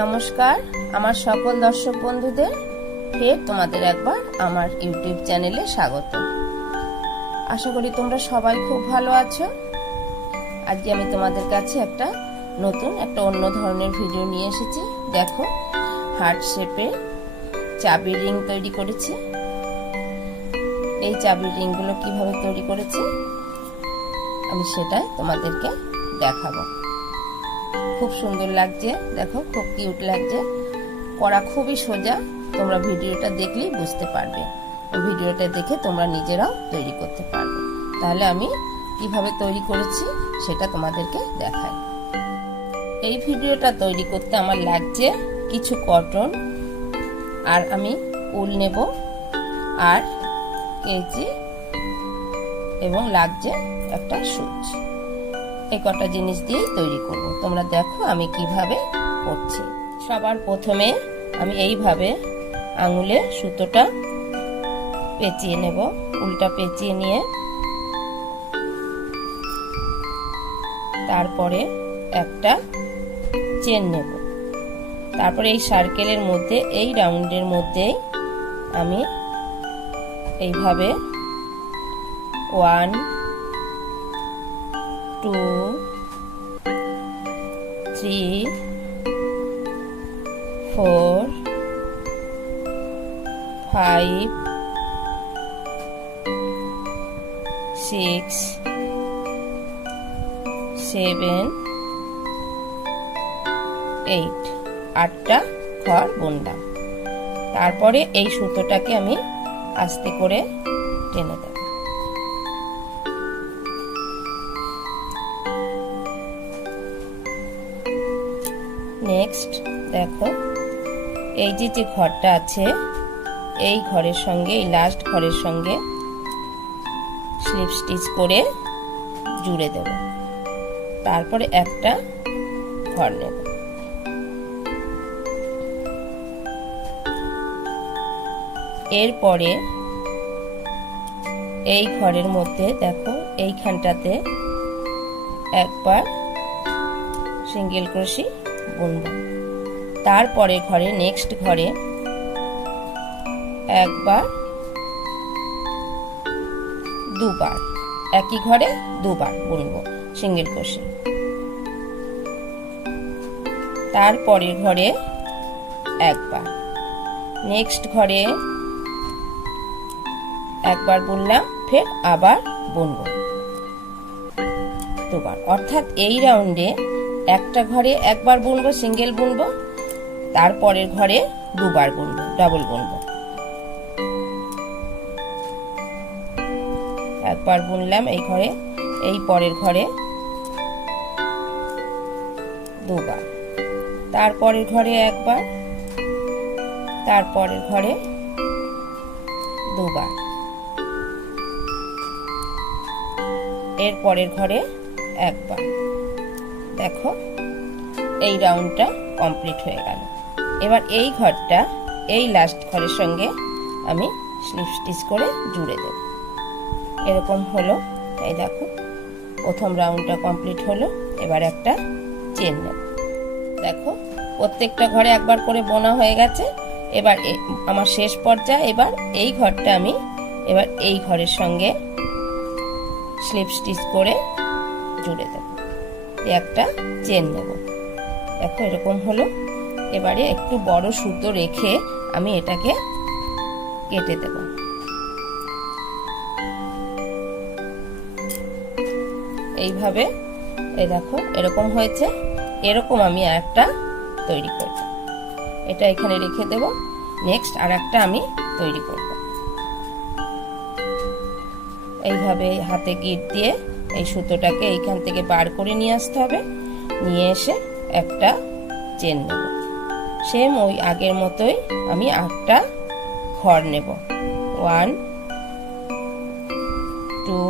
নমস্কার আমার সকল দর্শক বন্ধুদের ফের তোমাদের একবার আমার ইউটিউব চ্যানেলে স্বাগত। আশা করি তোমরা সবাই খুব ভালো আছো। আজকে আমি তোমাদের কাছে একটা অন্য ধরনের ভিডিও নিয়ে এসেছি। দেখো, হার্ট শেপে চাবির রিং তৈরি করেছি। এই চাবির রিংগুলো কিভাবে তৈরি করেছি আমি সেটাই তোমাদেরকে দেখাবো। খুব সুন্দর লাগছে, দেখো খুব কিউট লাগছে। করা খুবই সোজা, তোমরা ভিডিওটা দেখলেই বুঝতে পারবে। ভিডিওটা দেখে তোমরা নিজেরাও তৈরি করতে পারবে। তাহলে আমি কিভাবে তৈরি করেছি সেটা তোমাদেরকে দেখাই। এই ভিডিওটা তৈরি করতে আমার লাগছে কিছু কটন, আর আমি উল নেব, আর কেচি, এবং লাগছে একটা সুচ। এই কটা জিনিস দিয়েই তৈরি করব। তোমরা দেখো আমি কিভাবে করছি। সবার প্রথমে আমি এইভাবে আঙুলে সুতোটা পেঁচিয়ে নেব। উলটা পেঁচিয়ে নিয়ে তারপরে একটা চেন নেব। তারপরে এই সার্কেলের মধ্যে, এই রাউন্ডের মধ্যেই আমি এইভাবে 1 2 3 4 5 6 7 8 আটটা ঘর বুনলাম। তারপরে এই সুতোটাকে আমি আস্তে করে টেনে দেব। নেক্সট দেখো, এই যে ঘরটা আছে, এই ঘরের সঙ্গে, এই লাস্ট ঘরের সঙ্গে স্লিপ স্টিচ করে জুড়ে দেব। তারপরে একটা ঘর নেব। এরপরে এই ঘরের মধ্যে দেখো, এইখানটাতে একবার সিঙ্গেল ক্রোশি বুনব। তারপরে ঘরে, নেক্সট ঘরে একবার, দুবার, একই ঘরে দুবার বুনব সিঙ্গেল ক্রোশি। তারপরে ঘরে একবার, নেক্সট ঘরে একবার বুনলাম, ফের আবার বুনব দুবার। অর্থাৎ এই রাউন্ডে একটা ঘরে একবার বুনবো, সিঙ্গেল বুনবো, তারপরের ঘরে দুবার বুনবো, ডাবল বুনবো। একবার বুনলাম এই ঘরে, এই পরের ঘরে দুবার, তারপরের ঘরে একবার, তারপরের ঘরে দুবার, এর পরের ঘরে একবার। দেখো, এই রাউন্ডটা কমপ্লিট হয়ে গেল। এবার এই ঘরটা এই লাস্ট ঘরের সঙ্গে আমি স্লিপ স্টিচ করে জুড়ে দেব। এরকম হলো। এই দেখো, প্রথম রাউন্ডটা কমপ্লিট হলো। এবার একটা চেন নেব। দেখো, প্রত্যেকটা ঘরে একবার করে বোনা হয়ে গেছে। এবার আমার শেষ পর্যায়ে, এবার এই ঘরটা আমি এবার এই ঘরের সঙ্গে স্লিপ স্টিচ করে জুড়ে দেব। একটা চেন নেব। দেখো এরকম হলো। এবারে একটু বড় সুতো রেখে আমি এটাকে কেটে দেব। এইভাবে, এই দেখো এরকম হয়েছে। এরকম আমি একটা তৈরি করব। এটা এখানে রেখে দেব। নেক্সট আর একটা আমি তৈরি করব। এইভাবে হাতে গিট দিয়ে এই সুতোটাকে এইখান থেকে বার করে নিয়ে আসতে হবে। নিয়ে এসে একটা চেন নেব। সেম ওই আগের মতোই আমি 8টা ঘর নেব। 1 2,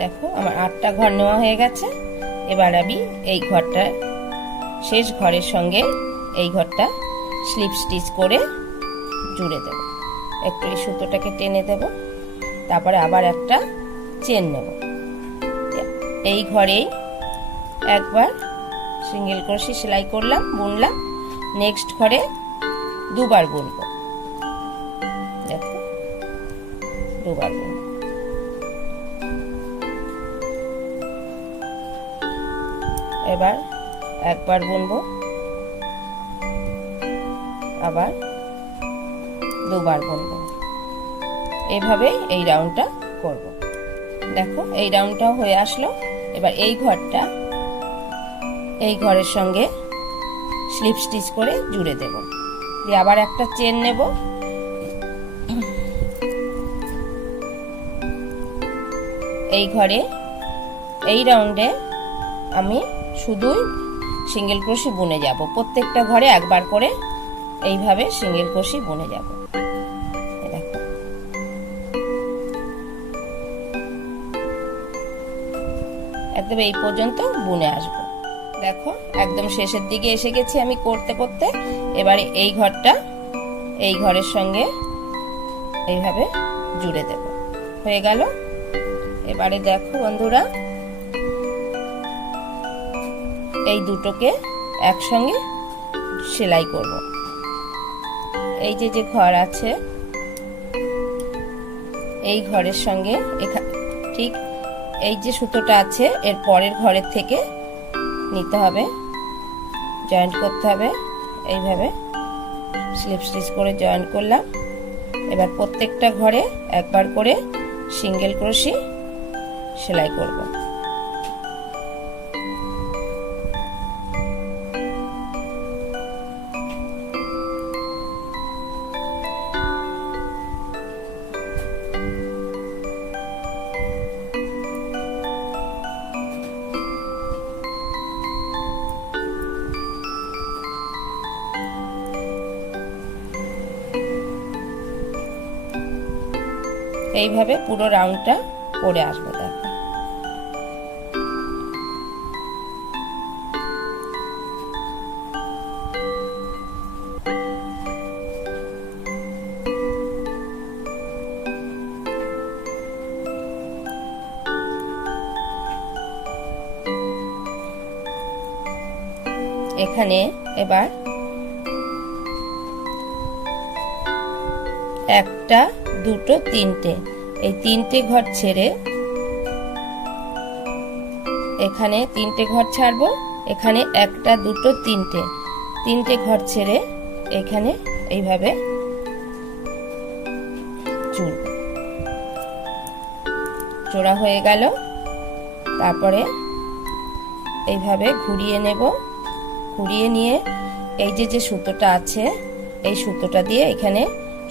দেখো আমার 8টা ঘর নেওয়া হয়ে গেছে। এবার আমি এই ঘরটা, শেষ ঘরের সঙ্গে এই ঘরটা স্লিপ স্টিচ করে জুড়ে দেব। একটু এই সুতোটাকে টেনে দেব। তারপরে আবার একটা চেন নেব। এই ঘরেই একবার সিঙ্গেল ক্রোশে সেলাই করলাম, বুনলাম। নেক্সট ঘরে দুবার বুনবো, দেখো দুবার বুনবো। এবার একবার বুনবো, আবার দুবার বুনবো। এইভাবে এই রাউন্ডটা করব। দেখো এই রাউন্ডটাও হয়ে আসলো। এবার এই ঘরটা এই ঘরের সঙ্গে স্লিপ স্টিচ করে জুড়ে দেব, দিয়ে আবার একটা চেন নেব। এই ঘরে এই রাউন্ডে আমি শুধুই সিঙ্গেল ক্রোশে বুনে যাব। প্রত্যেকটা ঘরে একবার করে এইভাবে সিঙ্গেল ক্রোশে বুনে যাব। দেখো একদম এই পর্যন্ত বুনে আসবো। দেখো একদম শেষের দিকে এসে গেছি আমি করতে করতে। এবারে এই ঘরটা এই ঘরের সঙ্গে এইভাবে জুড়ে দেব, হয়ে গেল। এবারে দেখো বন্ধুরা, এই দুটোকে একসঙ্গে সেলাই করব। এই যে ঘর আছে এই ঘরের সঙ্গে ঠিক এই যে সুতোটা আছে এর পরের ঘরের থেকে নিতে হবে, জয়েন্ট করতে হবে। এইভাবে স্লিপ স্টিচ করে জয়েন্ট করলাম। এবার প্রত্যেকটা ঘরে একবার করে সিঙ্গেল ক্রোশে সেলাই করব। এইভাবে পুরো রাউন্ডটা করে আসবো। দেখো এখানে এবার একটা দুটো তিনটে, এই তিনটে ঘর ছেড়ে এখানে তিনটে ঘর ছাড়বো। এখানে একটা দুটো তিনটে ঘর ছেড়ে এখানে এইভাবে জোড়া হয়ে গেল। তারপরে এইভাবে ঘুরিয়ে নেব, ঘুরিয়ে নিয়ে এই যে সুতোটা আছে এই সুতোটা দিয়ে এখানে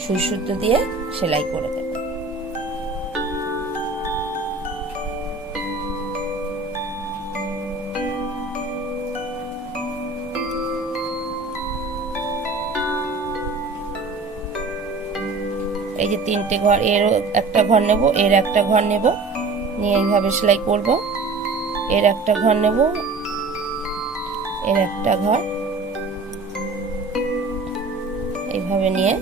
সুই সুতো দিয়ে সেলাই করে দেব। এই যে তিনটে ঘর, এর একটা ঘর নেব, এর একটা ঘর নেব, নিয়ে এইভাবে সেলাই করব। এর একটা ঘর নেব, এর একটা ঘর, এইভাবে নিয়ে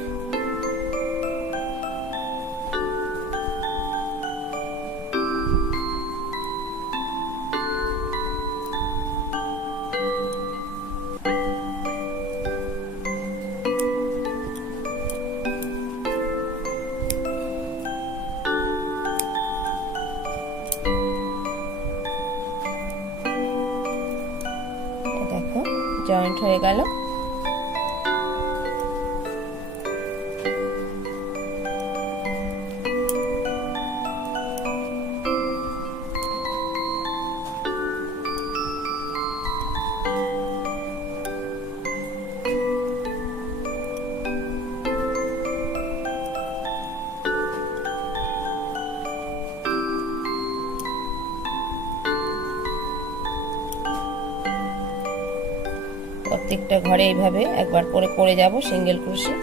জয়েন্ট হয়ে গেল। প্রত্যেকটা ঘরে এইভাবে একবার করে যাব সিঙ্গেল ক্রোশে।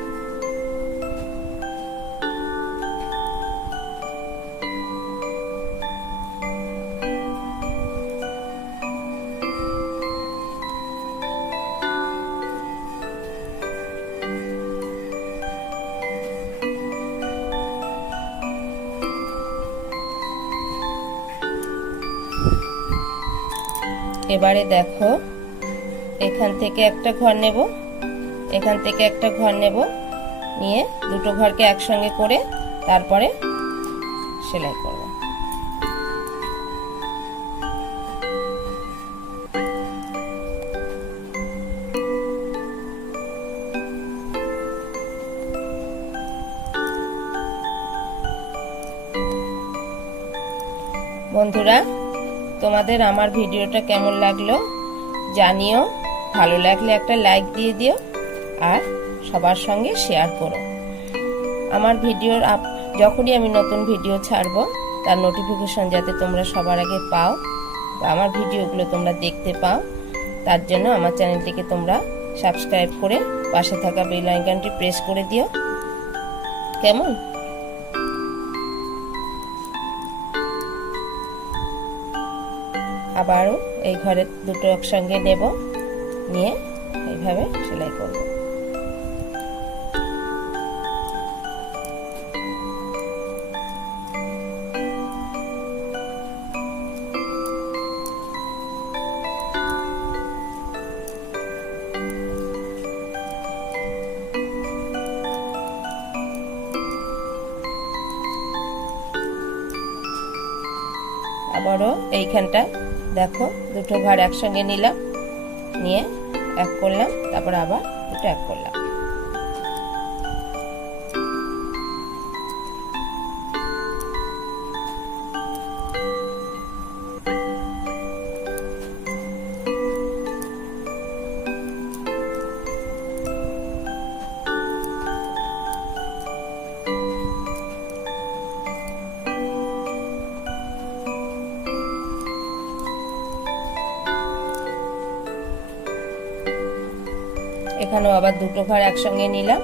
এবারে দেখো এখান থেকে একটা ঘর নেব, এখান থেকে একটা ঘর নেব, নিয়ে দুটো ঘরকে একসঙ্গে করে তারপরে সেলাই করব। বন্ধুরা, তোমাদের আমার ভিডিওটা কেমন লাগলো জানিও। ভালো লাগলে একটা লাইক দিয়ে দিও আর সবার সঙ্গে শেয়ার করো। আমার ভিডিওর যখনই আমি নতুন ভিডিও ছাড়বো তার নোটিফিকেশন যাতে তোমরা সবার আগে পাও বা আমার ভিডিওগুলো তোমরা দেখতে পাও, তার জন্য আমার চ্যানেলটিকে তোমরা সাবস্ক্রাইব করে পাশে থাকা বেল আইকনটি প্রেস করে দিও। কেমন? আবারও এই ঘরে দুটো একসঙ্গে নেব, নিয়ে এইভাবে সেলাই করব। আবারও এইখানটা দেখো দুটো ঘর একসঙ্গে নিলাম, নিয়ে এক করলাম, তারপর আবার দুটো এক করলাম। এখানেও আবার দুটো ঘর একসঙ্গে নিলাম,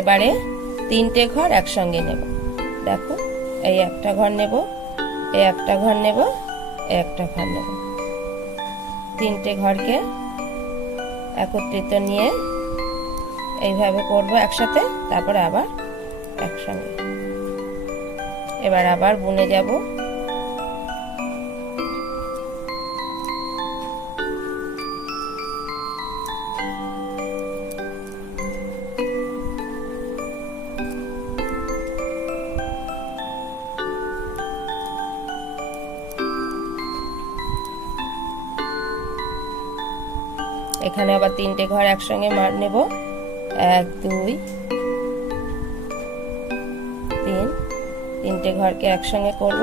এবারে তিনটে ঘর একসঙ্গে নেব। দেখো, এই একটা ঘর নেব, এই একটা ঘর নেব, এই একটা ঘর নেব, তিনটে ঘরকে একত্রিত নিয়ে এইভাবে করব একসাথে, তারপরে আবার একসঙ্গে। এবার আবার বুনে যাব। এখানে আবার তিনটে ঘর একসঙ্গে মার নেব, 1 2 3, তিনটে ঘরকে একসঙ্গে করব,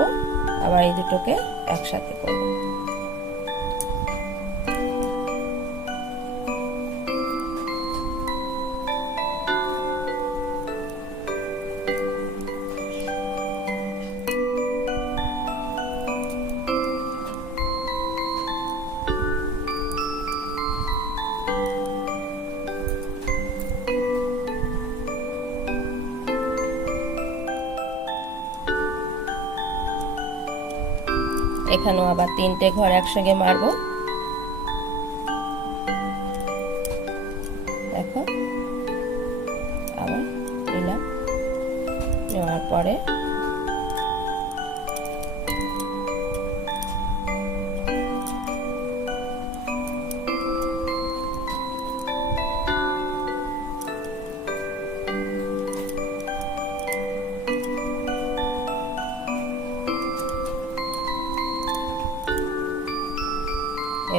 আবার এই দুটোকে একসাথে করব। এখানেও আবার তিনটে ঘর একসঙ্গে মারব। দেখো, আবার নিলাম, নেওয়ার পরে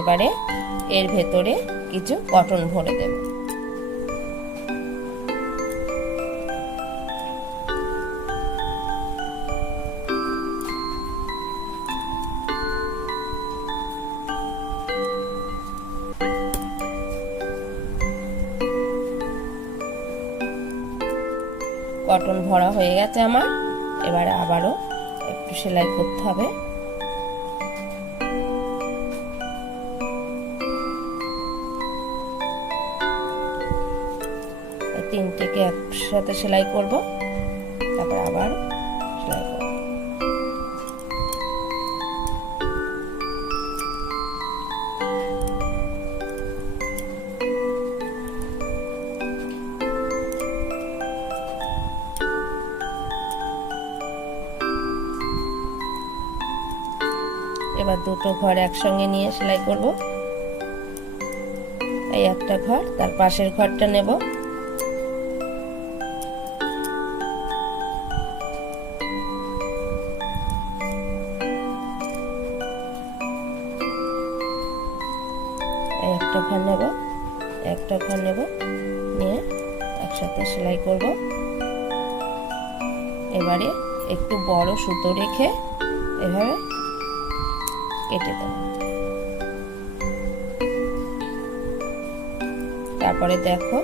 এবারে এর ভেতরে কিছু কটন ভরে দেব। কটন ভরা হয়ে গেছে আমার, এবারে আবারও একটু সেলাই করতে হবে। তিনটেকে একসাথে সেলাই করব, তারপর আবার সেলাই করব। এবার দুটো ঘর একসঙ্গে নিয়ে সেলাই করব। এই একটা ঘর, তার পাশের ঘরটা নেব। একটা ঘর নেব, একটা ঘর নেব, নিয়ে একসাথে সেলাই করব। এবারে একটু বড় সুতো রেখে এভাবে কেটে দেব। তারপরে দেখো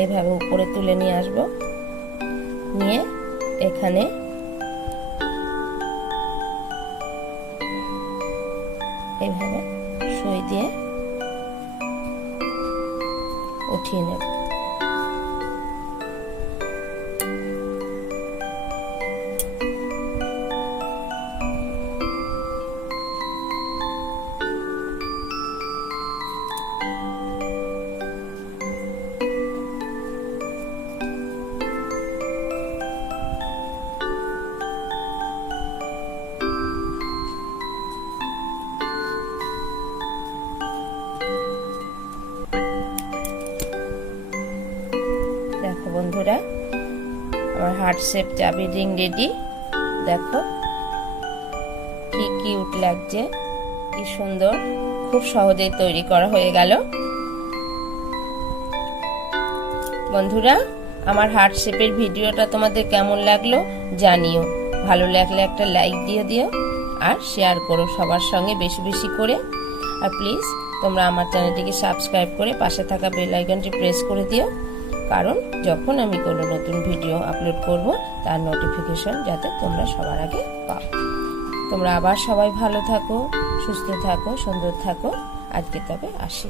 এইভাবে উপরে তুলে নিয়ে আসব, নিয়ে এখানে এইভাবে সুই দিয়ে উঠিয়ে নেব। দেখো বন্ধুরা, আমার হার্ট শেপ চাবি রিং রেডি। দেখো কি কিউট লাগছে, কি সুন্দর, খুব সহজেই তৈরি করা হয়ে গেল। বন্ধুরা, আমার হার্ট শেপের ভিডিওটা তোমাদের কেমন লাগলো জানিও। ভালো লাগলে একটা লাইক দিয়ে দিও আর শেয়ার করো সবার সঙ্গে বেশি বেশি করে। আর প্লিজ তোমরা আমার চ্যানেলটিকে সাবস্ক্রাইব করে পাশে থাকা বেল আইকনটি প্রেস করে দিও, কারণ যখন আমি কোনো নতুন ভিডিও আপলোড করব তার নোটিফিকেশন যাতে তোমরা সবার আগে পাও। তোমরা আবার সবাই ভালো থাকো, সুস্থ থাকো, সুন্দর থাকো। আজকে তবে আসি।